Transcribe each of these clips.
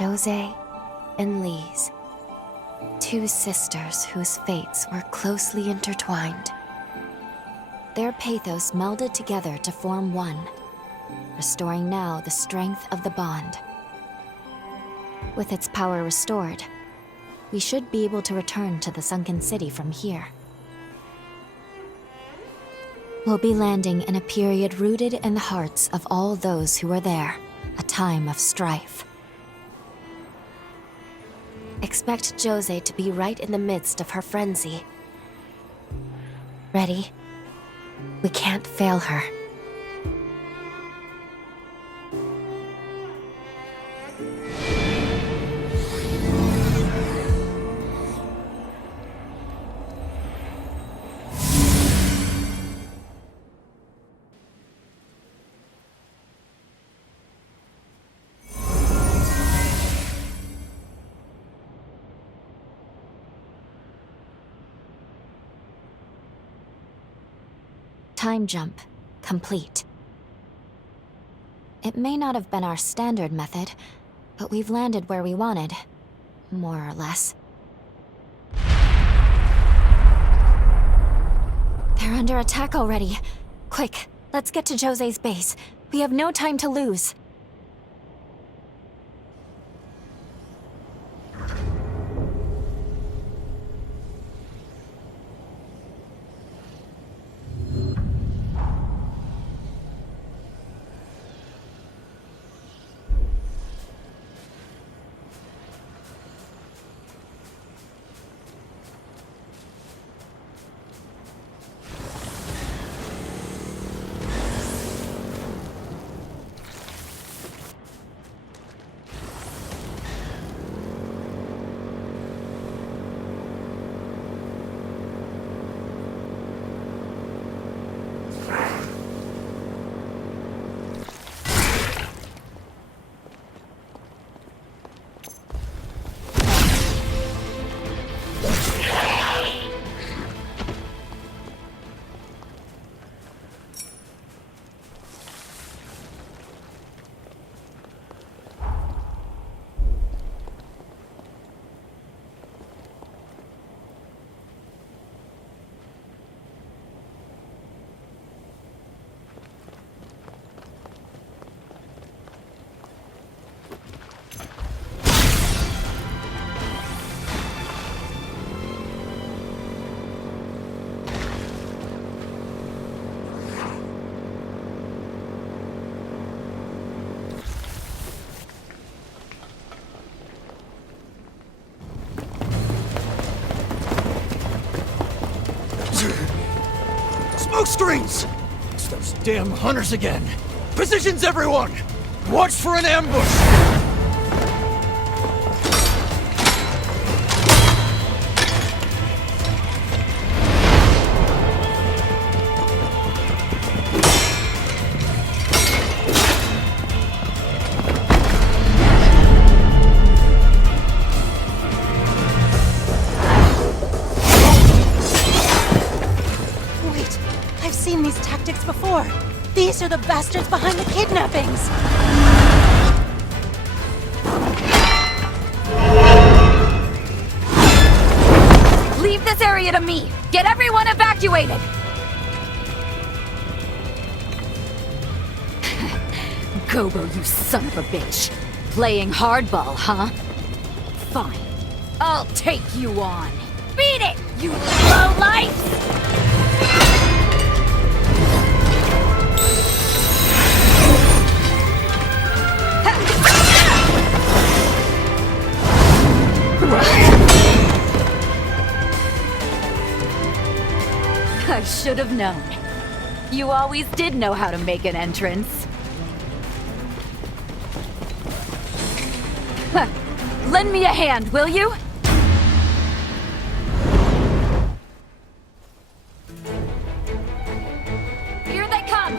Josée and Lise, two sisters whose fates were closely intertwined. Their pathos melded together to form one, restoring now the strength of the bond. With its power restored, we should be able to return to the Sunken City from here. We'll be landing in a period rooted in the hearts of all those who were there, a time of strife. Expect Josée to be right in the midst of her frenzy. Ready? We can't fail her. Time jump complete. It may not have been our standard method, but we've landed where we wanted, more or less. They're under attack already. Quick, let's get to Josée's base. We have no time to lose. Smoke screens! It's those damn hunters again! Positions, everyone! Watch for an ambush! Before. These are the bastards behind the kidnappings! Leave this area to me! Get everyone evacuated! Gobbo, you son of a bitch. Playing hardball, huh? Fine. I'll take you on. Beat it, you lowlife! I should have known. You always did know how to make an entrance. Lend me a hand, will you? Here they come!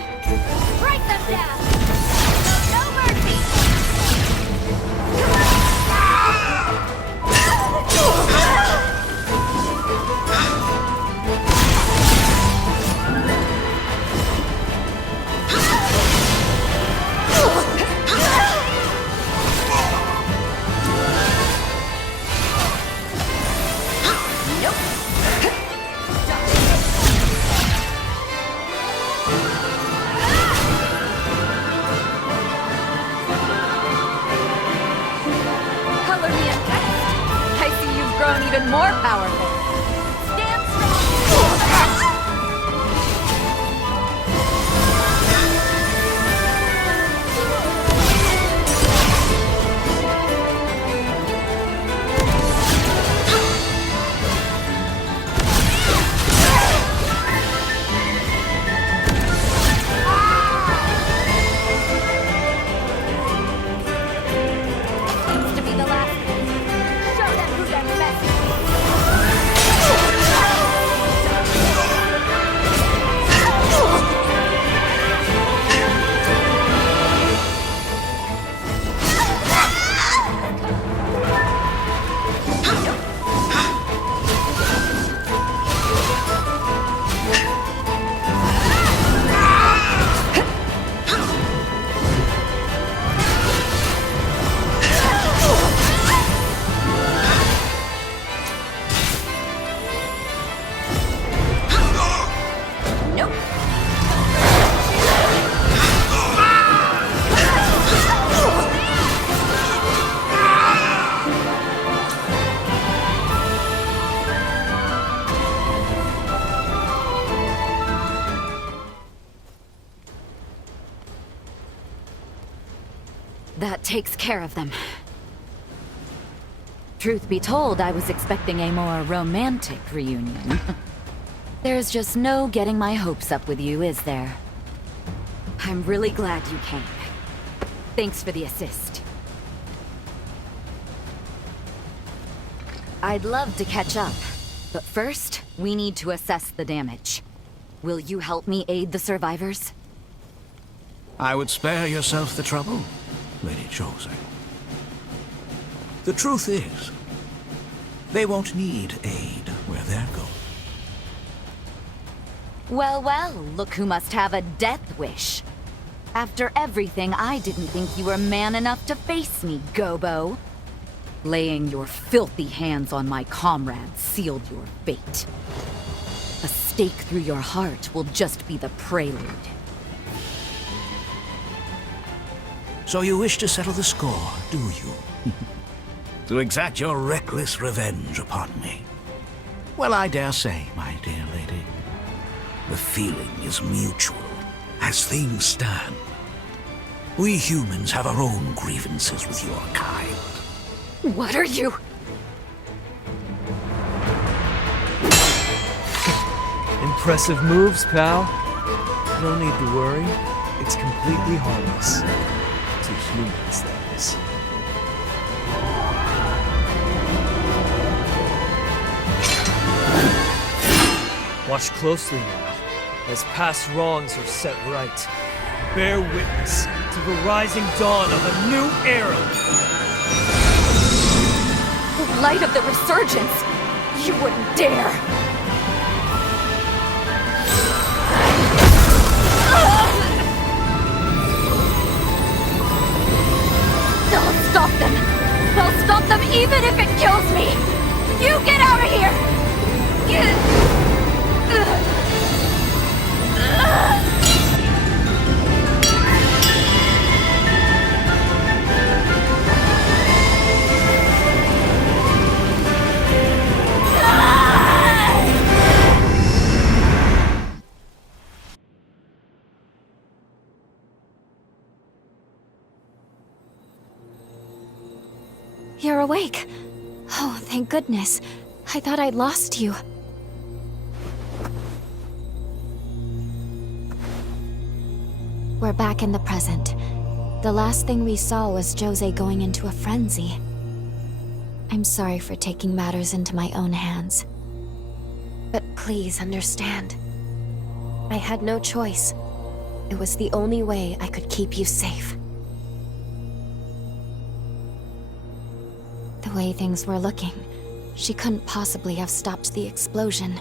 Break them down! No mercy! even more powerful. Stand strong. To be the last. Show them who they're messing with. Nope. That takes care of them. Truth be told, I was expecting a more romantic reunion. There's just no getting my hopes up with you, is there? I'm really glad you came. Thanks for the assist. I'd love to catch up, but first, we need to assess the damage. Will you help me aid the survivors? I would spare yourself the trouble, Lady Josée. The truth is, they won't need aid where they're going. Well, well, look who must have a death wish. After everything, I didn't think you were man enough to face me, Gobbo. Laying your filthy hands on my comrades sealed your fate. A stake through your heart will just be the prelude. So you wish to settle the score, do you? To exact your reckless revenge upon me? Well, I dare say, my dear lady, the feeling is mutual. As things stand, we humans have our own grievances with your kind. What are you? Impressive moves, pal. No need to worry. It's completely harmless. To humans, that is. Watch closely now, as past wrongs are set right. Bear witness to the rising dawn of a new era. The light of the resurgence! You wouldn't dare! I'll stop them! I'll stop them even if it kills me! You get out of here! You're awake. Oh, thank goodness. I thought I'd lost you. We're back in the present. The last thing we saw was Josée going into a frenzy. I'm sorry for taking matters into my own hands. But please understand. I had no choice. It was the only way I could keep you safe. The way things were looking, she couldn't possibly have stopped the explosion.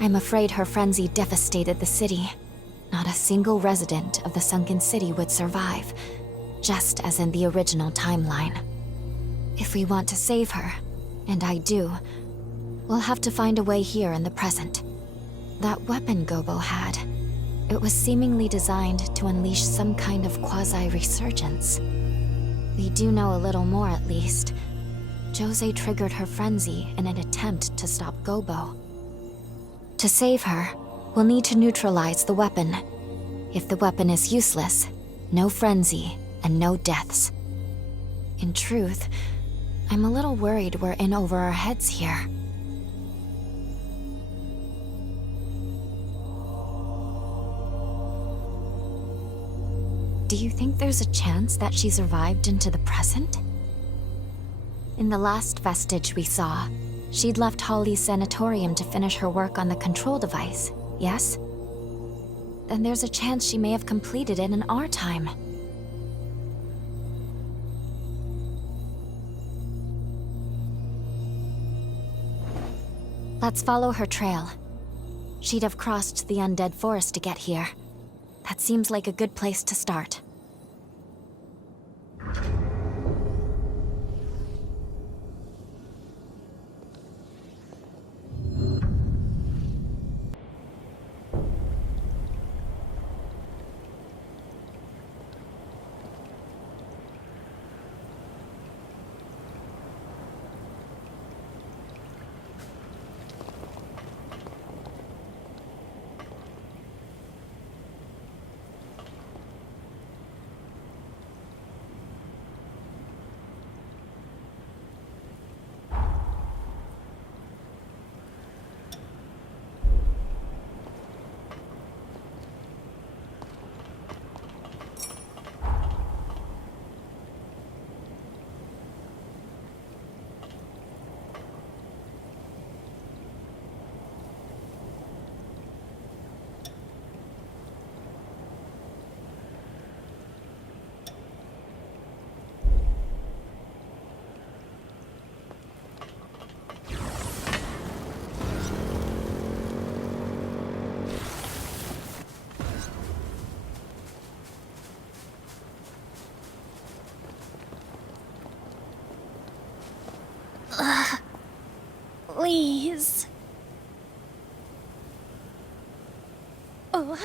I'm afraid her frenzy devastated the city. Not a single resident of the Sunken City would survive, just as in the original timeline. If we want to save her, and I do, we'll have to find a way here in the present. That weapon Gobbo had, it was seemingly designed to unleash some kind of quasi-resurgence. We do know a little more at least. Josée triggered her frenzy in an attempt to stop Gobbo. To save her, we'll need to neutralize the weapon. If the weapon is useless, no frenzy and no deaths. In truth, I'm a little worried we're in over our heads here. Do you think there's a chance that she survived into the present? In the last vestige we saw, she'd left Holly's sanatorium to finish her work on the control device, yes? Then there's a chance she may have completed it in our time. Let's follow her trail. She'd have crossed the undead forest to get here. That seems like a good place to start. Please. Oh,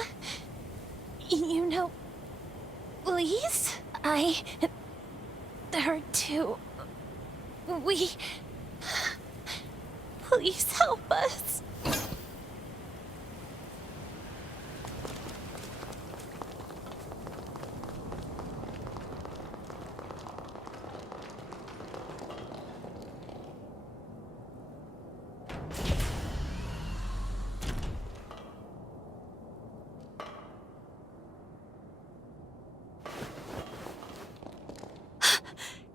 you know, please? There too. Please help us.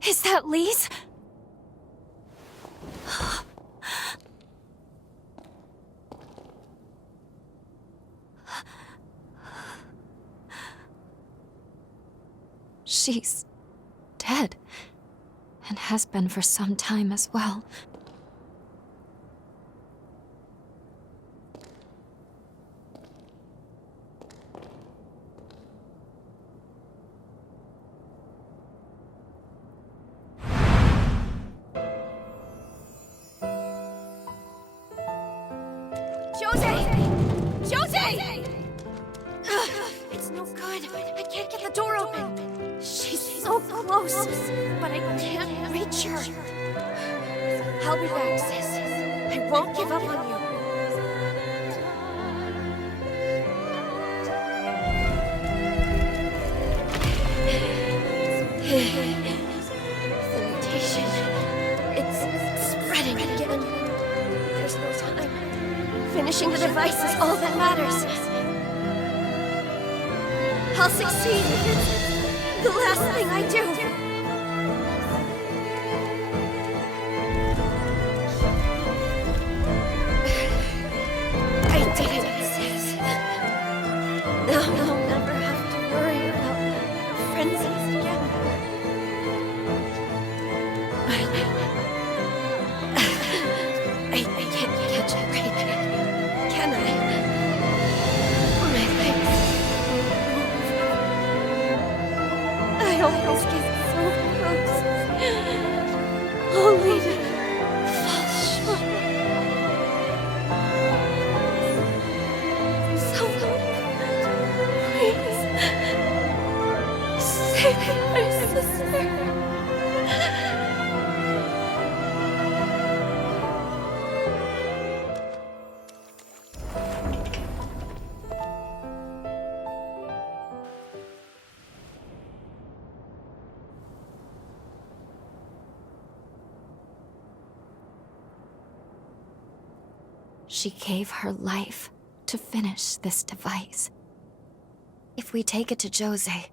Is that Lise? She's dead, and has been for some time as well. It's no good. I can't get the door open. She's so close, but I can't reach her. I'll be back, sis. I won't give up on you. The mutation. It's spreading again. There's no time. Finishing the device is all that matters. I'll succeed. It's the last thing I do. I did it, sis. Now I'll never have to worry about frenzies again. I can't catch a break, can I? My legs. I always get so close, only to fall short. Someone, please, save my sister. She gave her life to finish this device. If we take it to Josée,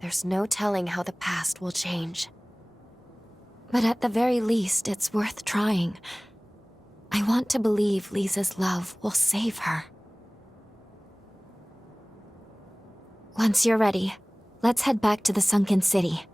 there's no telling how the past will change. But at the very least, it's worth trying. I want to believe Lisa's love will save her. Once you're ready, let's head back to the Sunken City.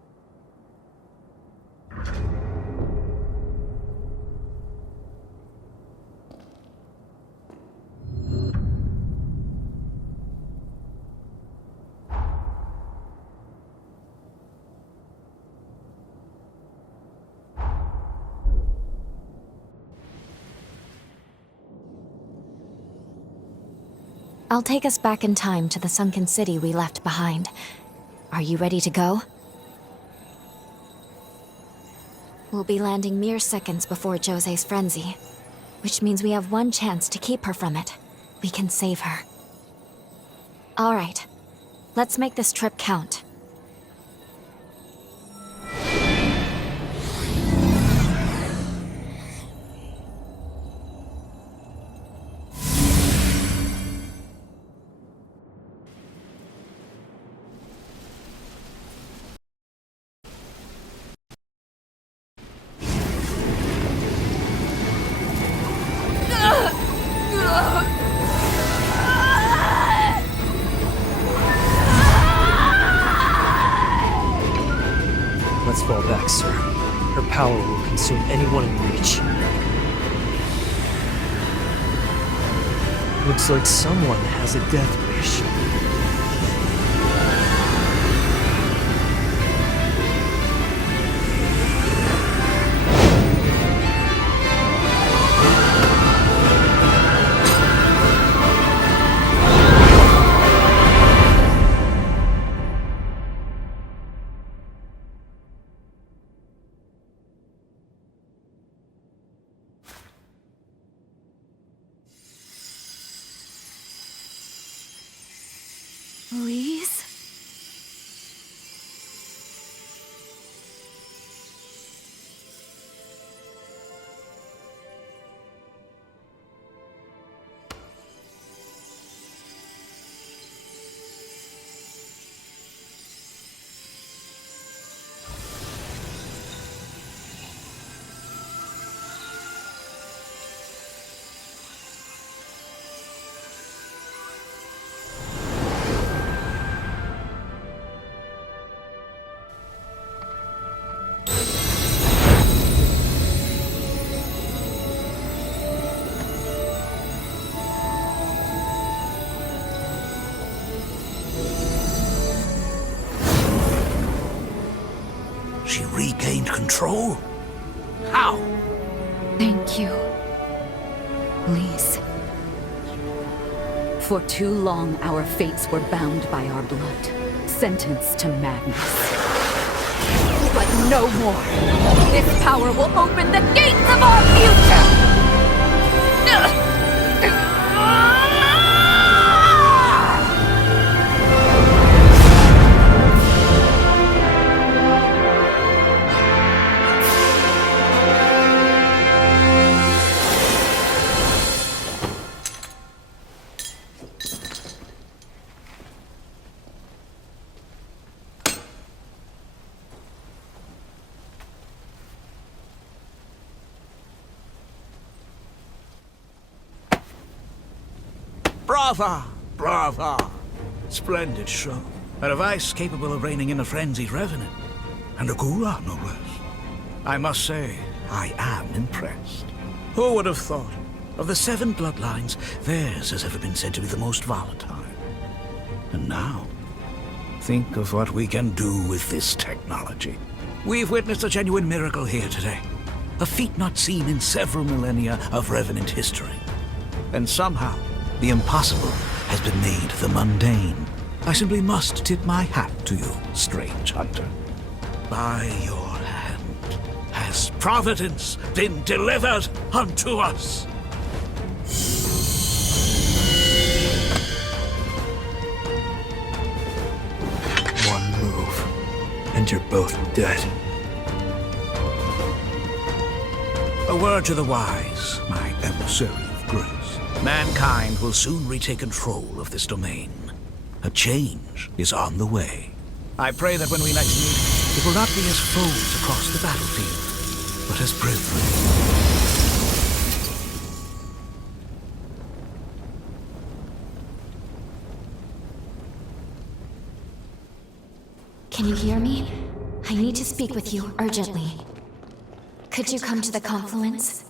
I'll take us back in time to the Sunken City we left behind. Are you ready to go? We'll be landing mere seconds before Josée's frenzy, which means we have one chance to keep her from it. We can save her. All right, let's make this trip count. Let's fall back, sir. Her power will consume anyone in reach. Looks like someone has a death wish. Lise? She regained control? How? Thank you, Lise. For too long, our fates were bound by our blood, sentenced to madness. But no more! This power will open the gates of our future! Brava! Brava! Splendid show. A device capable of reining in a frenzied Revenant. And a Gura, no less. I must say, I am impressed. Who would have thought? Of the 7 bloodlines, theirs has ever been said to be the most volatile. And now, think of what we can do with this technology. We've witnessed a genuine miracle here today. A feat not seen in several millennia of Revenant history. And somehow, the impossible has been made the mundane. I simply must tip my hat to you, strange hunter. By your hand has providence been delivered unto us. One move, and you're both dead. A word to the wise, my emissary of grace. Mankind will soon retake control of this domain. A change is on the way. I pray that when we next meet, it will not be as foes across the battlefield, but as brethren. Can you hear me? I need to speak with you urgently. Could you come to the confluence?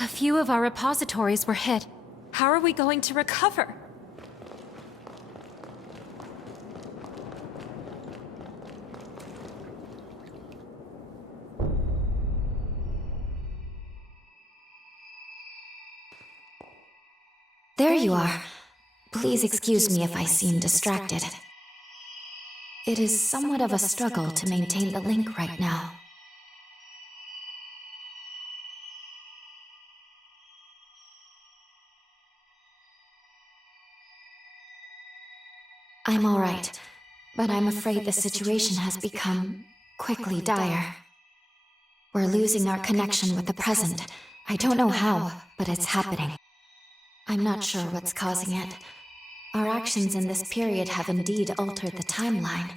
A few of our repositories were hit. How are we going to recover? There you are. Please excuse me if I seem distracted. It is somewhat of a struggle to maintain the link right now. I'm all right, but I'm afraid the situation has become quickly dire. We're losing our connection with the present. I don't know how, but it's happening. I'm not sure what's causing it. Our actions in this period have indeed altered the timeline.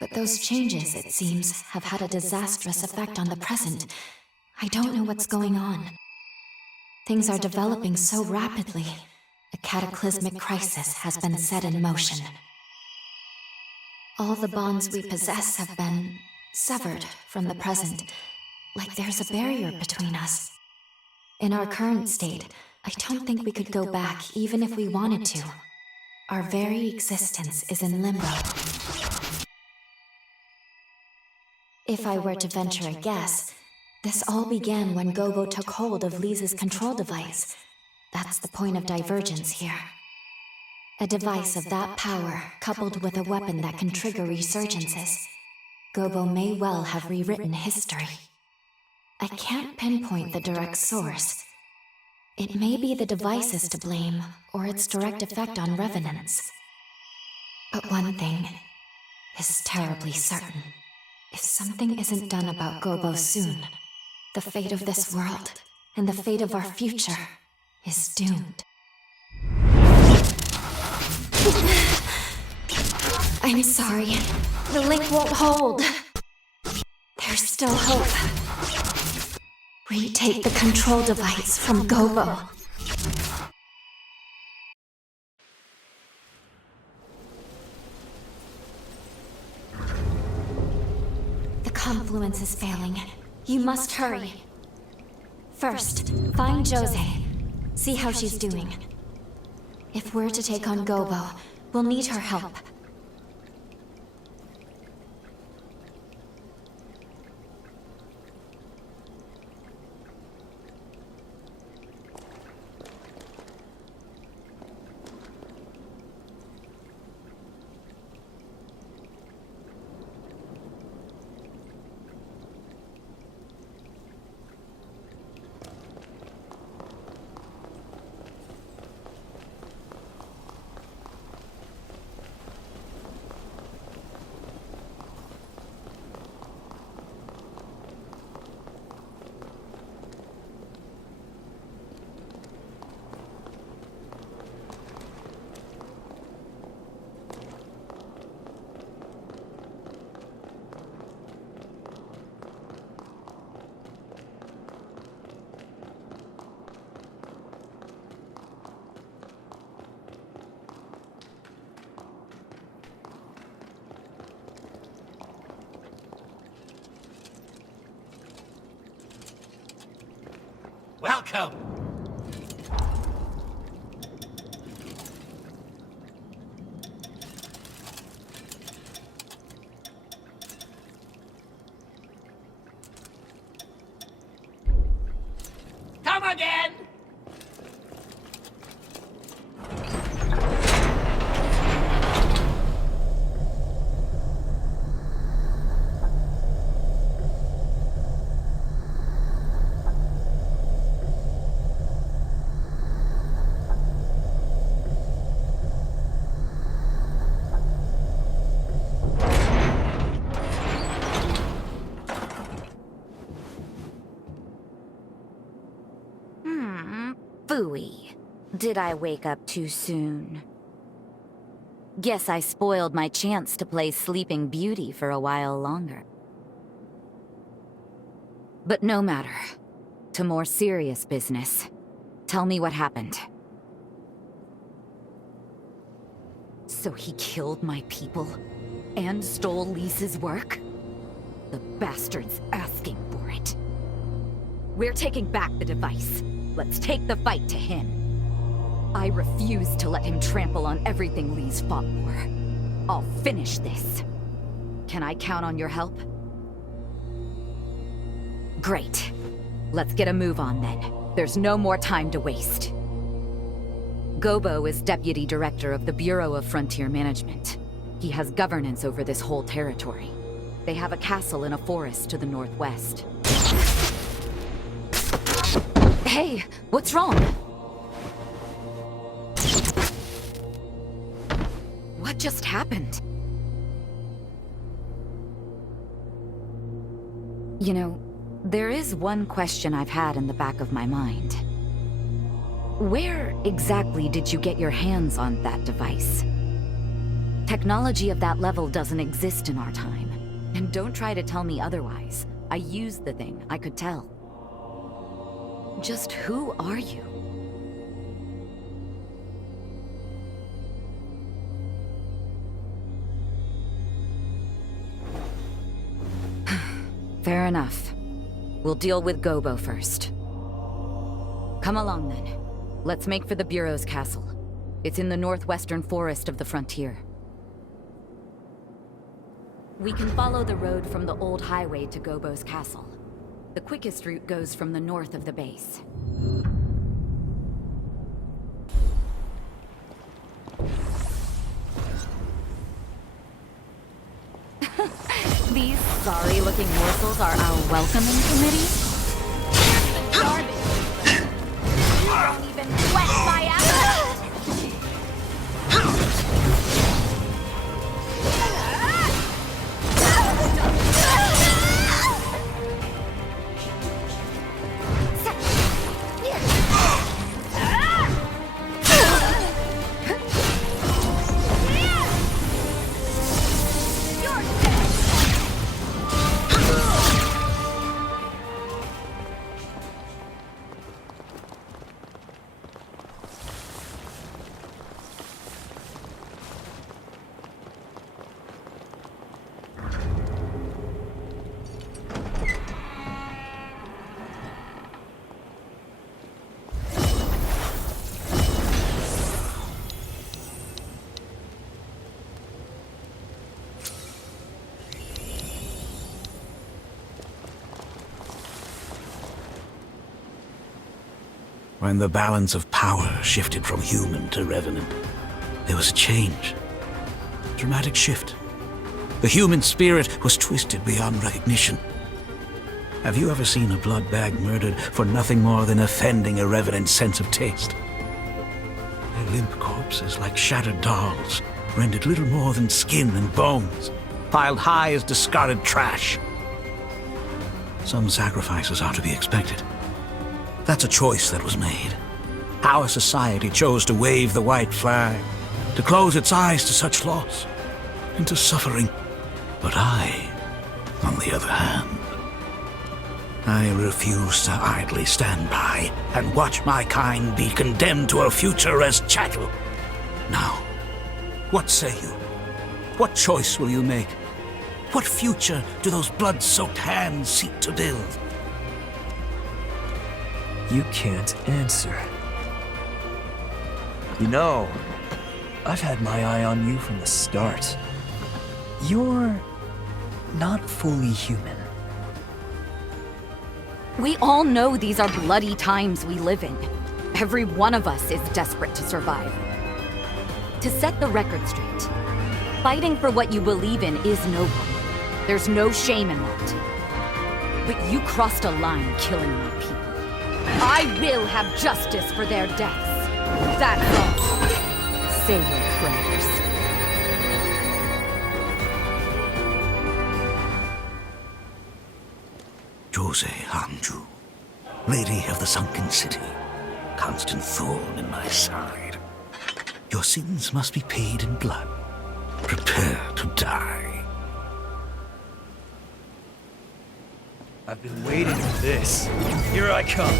But those changes, it seems, have had a disastrous effect on the present. I don't know what's going on. Things are developing so rapidly. A cataclysmic crisis has been set in motion. All the bonds we possess have been severed from the present, like there's a barrier between us. In our current state, I don't think we could go back even if we wanted to. Our very existence is in limbo. If I were to venture a guess, this all began when Gobbo took hold of Lisa's control device. That's the point of divergence here. A device of that power, coupled with a weapon that can trigger resurgences. Gobbo may well have rewritten history. I can't pinpoint the direct source. It may be the devices to blame, or its direct effect on revenants. But one thing is terribly certain. If something isn't done about Gobbo soon, the fate of this world, and the fate of our future, is doomed. I'm sorry. The link won't hold. There's still hope. Retake the control device from Gobbo. The confluence is failing. You must hurry. First, find Josée. See how she's doing. If we're to take on Gobbo, we'll need her help. Welcome! Come again! Phooey. Did I wake up too soon? Guess I spoiled my chance to play Sleeping Beauty for a while longer. But no matter. To more serious business. Tell me what happened. So he killed my people? And stole Lisa's work? The bastard's asking for it. We're taking back the device. Let's take the fight to him. I refuse to let him trample on everything Lee's fought for. I'll finish this. Can I count on your help? Great. Let's get a move on then. There's no more time to waste. Gobbo is Deputy Director of the Bureau of Frontier Management. He has governance over this whole territory. They have a castle in a forest to the northwest. Hey, what's wrong? What just happened? You know, there is one question I've had in the back of my mind. Where exactly did you get your hands on that device? Technology of that level doesn't exist in our time. And don't try to tell me otherwise. I used the thing, I could tell. Just who are you? Fair enough. We'll deal with Gobbo first. Come along then. Let's make for the Bureau's castle. It's in the northwestern forest of the frontier. We can follow the road from the old highway to Gobbo's castle. The quickest route goes from the north of the base. These sorry-looking morsels are our welcoming committee? Garbage! You don't even wet my appetite! When the balance of power shifted from human to Revenant, there was a change. A dramatic shift. The human spirit was twisted beyond recognition. Have you ever seen a blood bag murdered for nothing more than offending a Revenant's sense of taste? Their limp corpses, like shattered dolls, rendered little more than skin and bones, piled high as discarded trash. Some sacrifices are to be expected. That's a choice that was made. Our society chose to wave the white flag, to close its eyes to such loss, and to suffering. But I, on the other hand, I refuse to idly stand by and watch my kind be condemned to a future as chattel. Now, what say you? What choice will you make? What future do those blood-soaked hands seek to build? You can't answer. You know, I've had my eye on you from the start. You're not fully human. We all know these are bloody times we live in. Every one of us is desperate to survive. To set the record straight, fighting for what you believe in is noble. There's no shame in that. But you crossed a line killing my people. I will have justice for their deaths. That's all. Say your prayers. Josée Hamju, Lady of the Sunken City. constant thorn in my side. Your sins must be paid in blood. Prepare to die. I've been waiting for this. Here I come.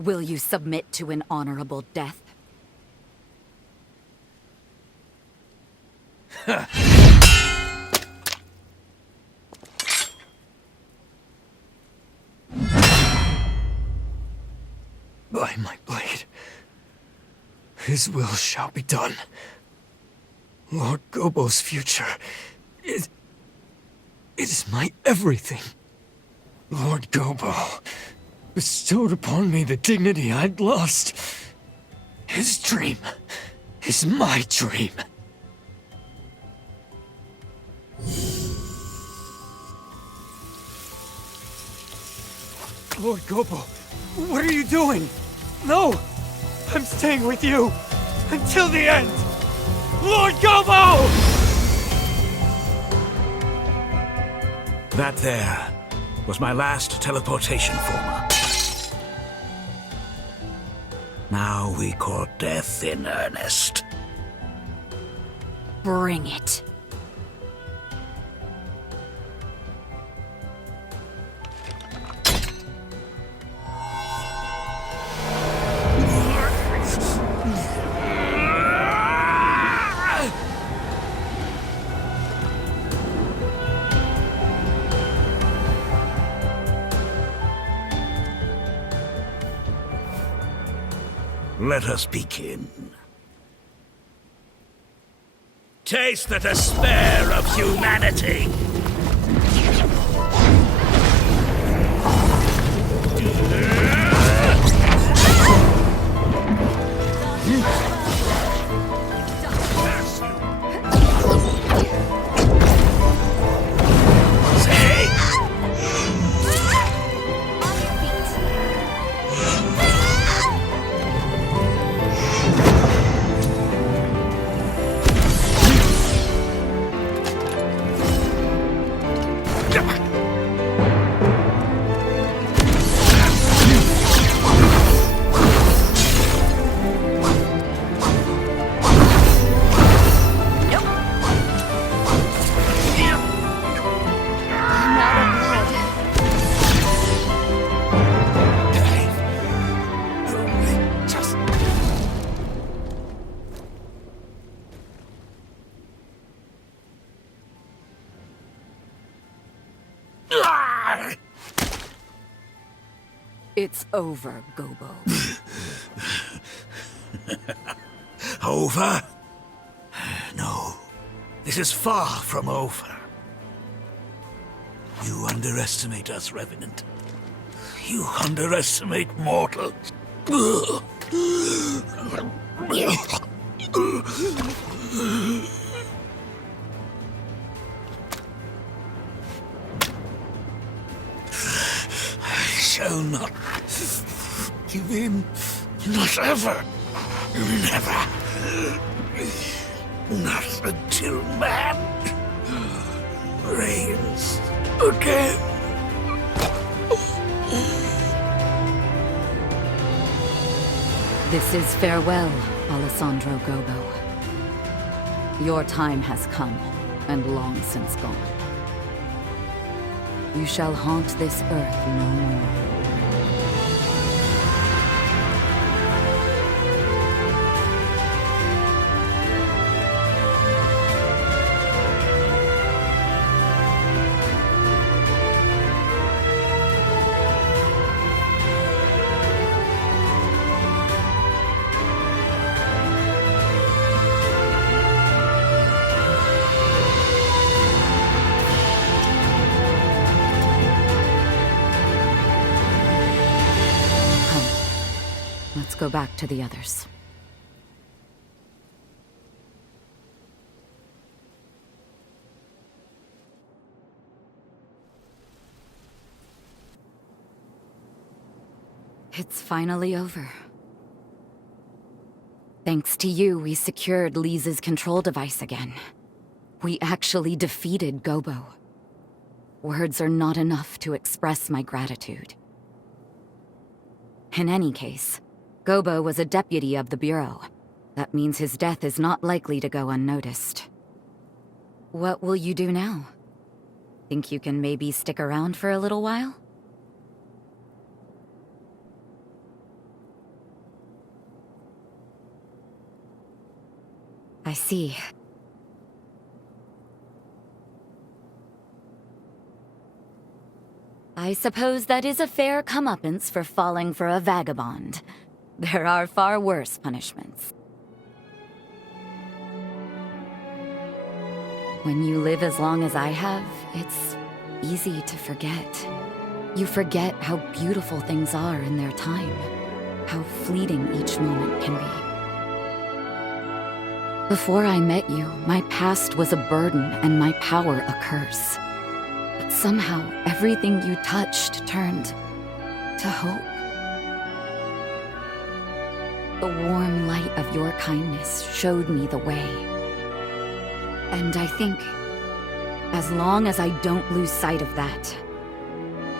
Will you submit to an honorable death? By my blade, his will shall be done. Lord Gobbo's future it is my everything. Lord Gobbo bestowed upon me the dignity I'd lost. His dream is my dream. Lord Gobbo, what are you doing? No! I'm staying with you! Until the end! Lord Gobbo! That there was my last teleportation former. Now we court death in earnest. Bring it. Let us begin. Taste the despair of humanity! It's over, Gobbo. Over? No. This is far from over. You underestimate us, Revenant. You underestimate mortals. I shall not give in. Not ever. Never. Not until man reigns again. This is farewell, Alessandro Gobbo. Your time has come, and long since gone. You shall haunt this earth no more. Let's go back to the others. It's finally over. Thanks to you, we secured Lisa's control device again. We actually defeated Gobbo. Words are not enough to express my gratitude. In any case, Gobbo was a deputy of the Bureau. That means his death is not likely to go unnoticed. What will you do now? Think you can maybe stick around for a little while? I see. I suppose that is a fair comeuppance for falling for a vagabond. There are far worse punishments. When you live as long as I have, it's easy to forget. You forget how beautiful things are in their time, how fleeting each moment can be. Before I met you, my past was a burden and my power a curse. But somehow, everything you touched turned to hope. The warm light of your kindness showed me the way. And I think, as long as I don't lose sight of that,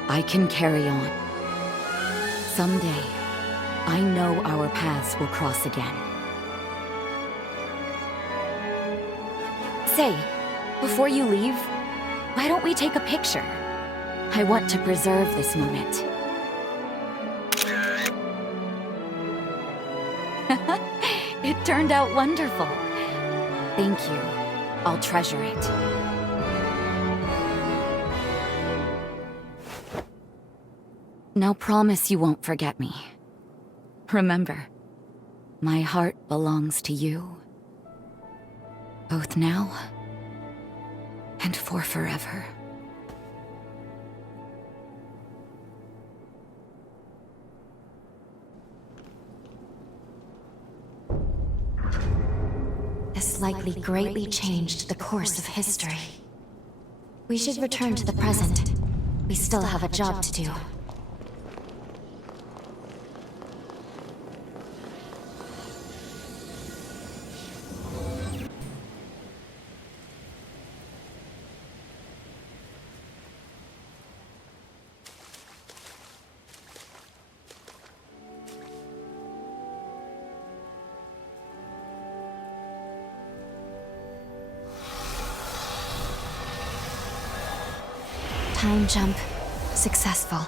I can carry on. Someday, I know our paths will cross again. Say, before you leave, why don't we take a picture? I want to preserve this moment. It turned out wonderful. Thank you. I'll treasure it. Now promise you won't forget me. Remember, my heart belongs to you. Both now and for forever. This likely greatly changed the course of history. We should return to the present. We still have a job to do. Time jump. Successful.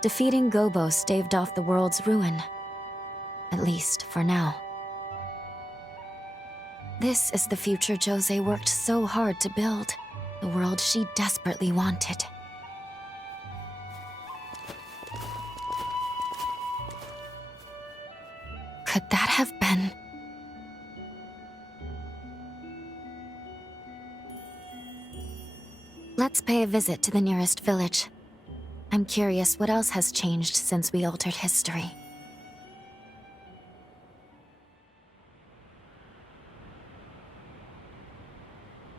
Defeating Gobbo staved off the world's ruin. At least, for now. This is the future Josée worked so hard to build. The world she desperately wanted. Could that have been... Let's pay a visit to the nearest village. I'm curious what else has changed since we altered history.